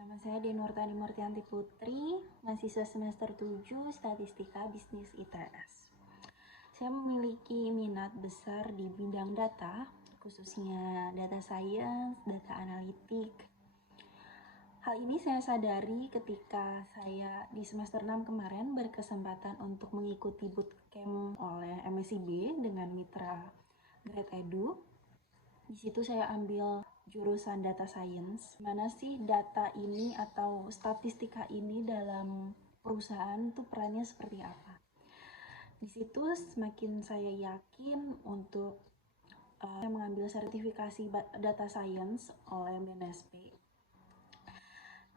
Nama saya Denurtani Murtianti Putri, mahasiswa semester 7 Statistika Bisnis ITS. Saya memiliki minat besar di bidang data, khususnya data science, data analitik. Hal ini saya sadari ketika saya di semester 6 kemarin berkesempatan untuk mengikuti bootcamp oleh MSIB dengan mitra Grade Edu. Di situ saya ambil jurusan data science. Mana sih data ini atau statistika ini dalam perusahaan itu perannya seperti apa? Di situ semakin saya yakin untuk mengambil sertifikasi data science oleh BNSP.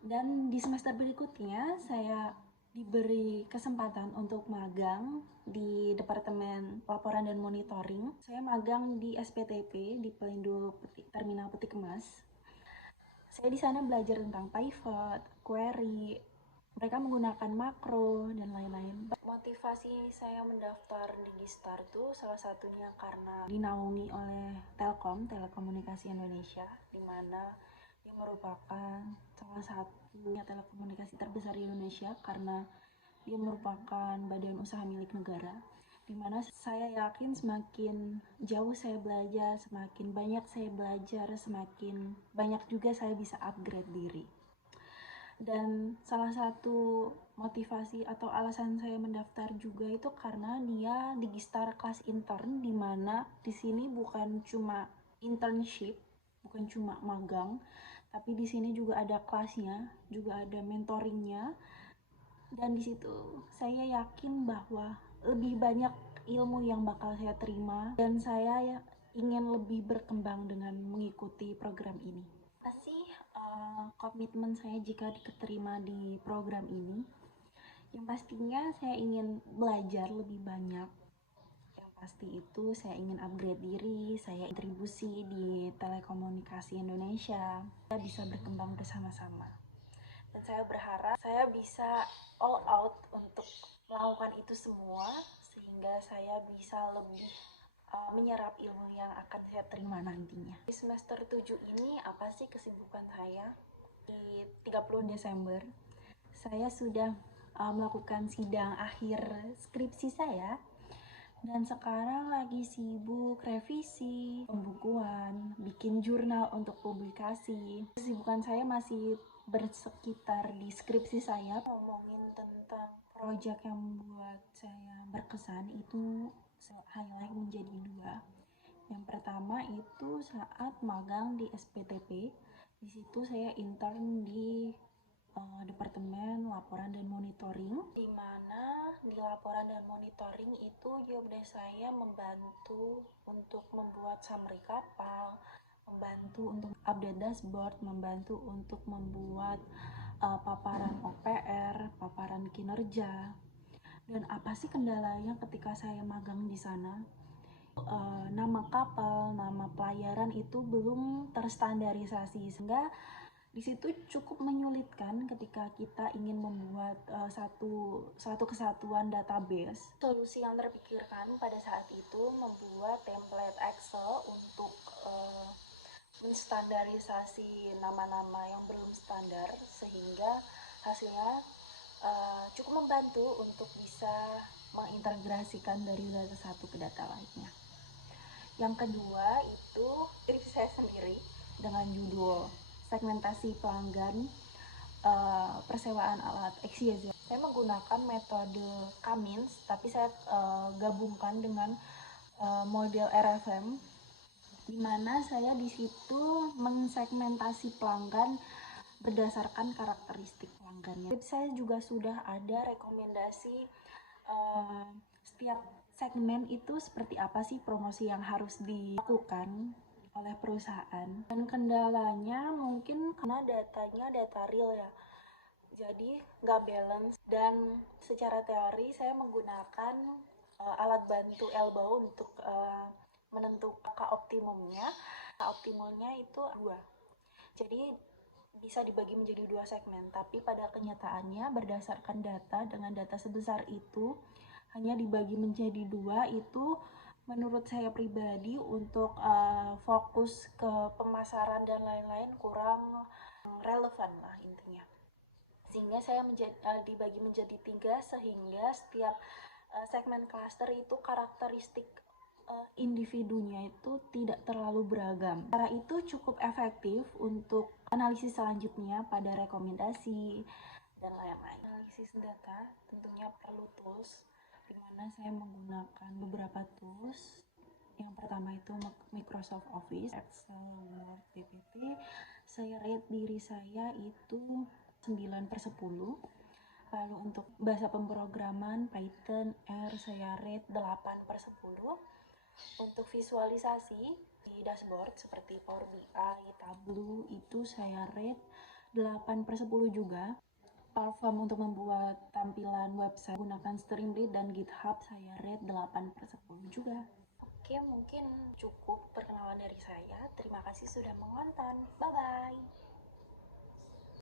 Dan di semester berikutnya saya diberi kesempatan untuk magang di Departemen Laporan dan Monitoring. Saya magang di SPTP di Pelindo Terminal Peti Kemas. Saya di sana belajar tentang pivot, query, mereka menggunakan makro dan lain-lain. Motivasi saya mendaftar di Gistar itu salah satunya karena dinaungi oleh Telkom, Telekomunikasi Indonesia, di mana yang merupakan salah satunya telekomunikasi terbesar di Indonesia karena dia merupakan badan usaha milik negara, di mana saya yakin semakin jauh saya belajar, semakin banyak saya belajar, semakin banyak juga saya bisa upgrade diri. Dan salah satu motivasi atau alasan saya mendaftar juga itu karena dia di Gistar kelas intern, di mana di sini bukan cuma internship, bukan cuma magang, tapi di sini juga ada kelasnya, juga ada mentoringnya. Dan di situ saya yakin bahwa lebih banyak ilmu yang bakal saya terima dan saya ingin lebih berkembang dengan mengikuti program ini. Apa sih komitmen saya jika diterima di program ini? Yang pastinya saya ingin belajar lebih banyak. Yang pasti itu saya ingin upgrade diri, saya kontribusi di telekomunikasi Indonesia, kita bisa berkembang bersama-sama. Dan saya berharap saya bisa all out untuk melakukan itu semua sehingga saya bisa lebih menyerap ilmu yang akan saya terima nantinya. Di semester 7 ini apa sih kesibukan saya? Di 30 Desember saya sudah melakukan sidang akhir skripsi saya. Dan sekarang lagi sibuk revisi, pembukuan, bikin jurnal untuk publikasi. Kesibukan saya masih bersekitar di skripsi saya. Ngomongin tentang proyek yang membuat saya berkesan itu saya highlight menjadi 2. Yang pertama itu saat magang di SPTP. Di situ saya intern di Departemen Laporan dan Monitoring, di mana di laporan dan monitoring itu job desk saya membantu untuk membuat summary kapal, membantu untuk update dashboard, membantu untuk membuat paparan OPR, paparan kinerja. Dan apa sih kendalanya ketika saya magang di sana? Nama kapal, nama pelayaran itu belum terstandarisasi, sehingga di situ cukup menyulitkan ketika kita ingin membuat satu kesatuan database. Solusi yang terpikirkan pada saat itu membuat template Excel untuk menstandarisasi nama-nama yang belum standar, sehingga hasilnya cukup membantu untuk bisa mengintegrasikan dari data satu ke data lainnya. Yang kedua itu skripsi saya sendiri dengan judul segmentasi pelanggan persewaan alat XYZ. Saya menggunakan metode Cummins, tapi saya gabungkan dengan model RFM, di mana saya di situ mensegmentasi pelanggan berdasarkan karakteristik pelanggannya. Saya juga sudah ada rekomendasi setiap segmen itu seperti apa sih promosi yang harus dilakukan oleh perusahaan. Dan kendalanya mungkin karena datanya data real ya, jadi nggak balance. Dan secara teori saya menggunakan alat bantu elbow untuk menentukan optimumnya. Optimumnya itu 2, jadi bisa dibagi menjadi 2 segmen, tapi pada kenyataannya berdasarkan data dengan data sebesar itu hanya dibagi menjadi 2, itu menurut saya pribadi untuk fokus ke pemasaran dan lain-lain kurang relevan lah intinya. Sehingga saya dibagi menjadi 3, sehingga setiap segmen cluster itu karakteristik individunya itu tidak terlalu beragam. Cara itu cukup efektif untuk analisis selanjutnya pada rekomendasi dan lain-lain. Analisis data tentunya perlu tools, di mana saya menggunakan beberapa tools. Yang pertama itu Microsoft Office, Excel, Word, PPT. Saya rate diri saya itu 9/10. Lalu untuk bahasa pemrograman Python, R, saya rate 8/10. Untuk visualisasi di dashboard seperti Power BI, Tableau itu saya rate 8/10 juga. Platform untuk membuat tampilan website menggunakan Streamlit dan GitHub saya rate 8/10 juga. Oke, mungkin cukup perkenalan dari saya. Terima kasih sudah menonton.